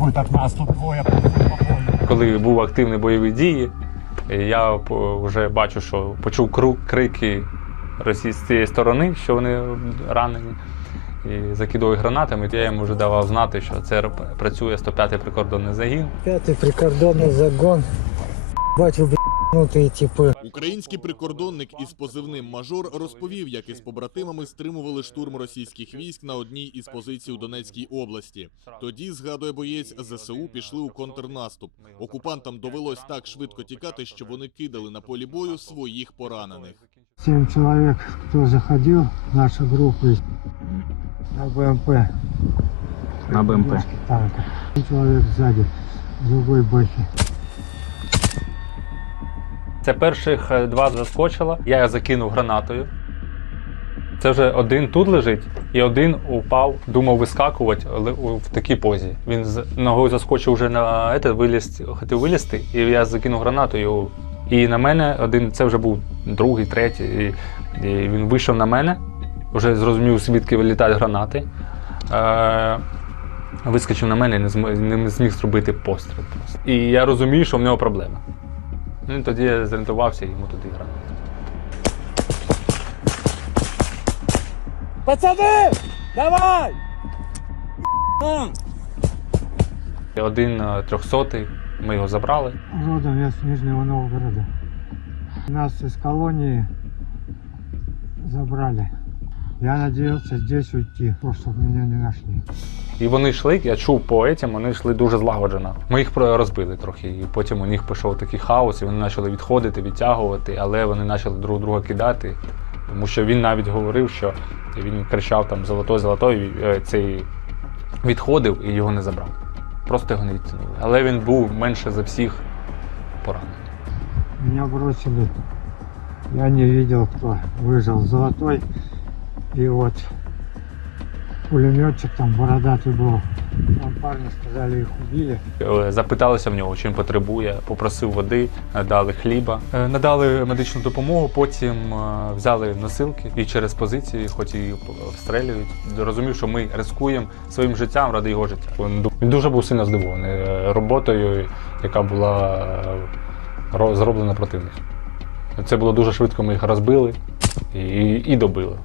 От нас тут двоє. Коли був активні бойові дії, я вже бачу, що почув крики з цієї сторони, що вони ранені. І закидували гранатами. Я їм вже давав знати, що це працює 105-й прикордонний загін. П'ятий прикордонний загон. Бачу, блядь, типи. Український прикордонник із позивним мажор розповів, як із побратимами стримували штурм російських військ на одній із позицій у Донецькій області. Тоді, згадує боєць, ЗСУ пішли у контрнаступ. Окупантам довелось так швидко тікати, що вони кидали на полі бою своїх поранених. Семь человек, кто заходил в нашу группу на БМП. На БМП. Танка. Семь человек сзади, в другой бэхе. Це перших е, два заскочило. Я закинув гранатою. Це вже один тут лежить, і один упав, думав вискакувати але в такій позі. Він з ногою заскочив вже на це, виліз, хотів вилізти, і я закинув гранатою. І на мене один, це вже був другий, третій. І, і він вийшов на мене, вже зрозумів, звідки вилітають гранати. Е, вискочив на мене і не зміг зробити постріл. І я розумію, що в нього проблема. Ну, тоді я зорієнтувався і йому туди грав. Пацаны, давай! Один е, трьохсотий, ми його забрали. Родом я с Нижнего Новгорода. Нас из колонии забрали. Я надеялся здесь уйти, чтобы меня не нашли. І вони йшли, я чув по етям, вони йшли дуже злагоджено. Ми їх розбили трохи. І потім у них пішов такий хаос, і вони почали відходити, відтягувати, але вони почали друг друга кидати. Тому що він навіть говорив, що він кричав там золотой, золотой, е, цей відходив і його не забрав. Просто його не відтягнули. Але він був менше за всіх поранений. Меня бросили. Я не видел, кто выжил. Золотой. И вот пулеметчик там бородатый был. Там парни сказали, их убили. Е, Запиталися в нього, чим потребує, попросив води, надали хліба, Е, надали медичну допомогу. Потім е, взяли носилки і через позиції, хоч і обстрілюють, розумів, що ми ризикуємо своїм життям ради його життя. Він дуже був сильно здивований роботою, яка була ро- зроблена противником. Це було дуже швидко. Ми їх розбили і, і добили.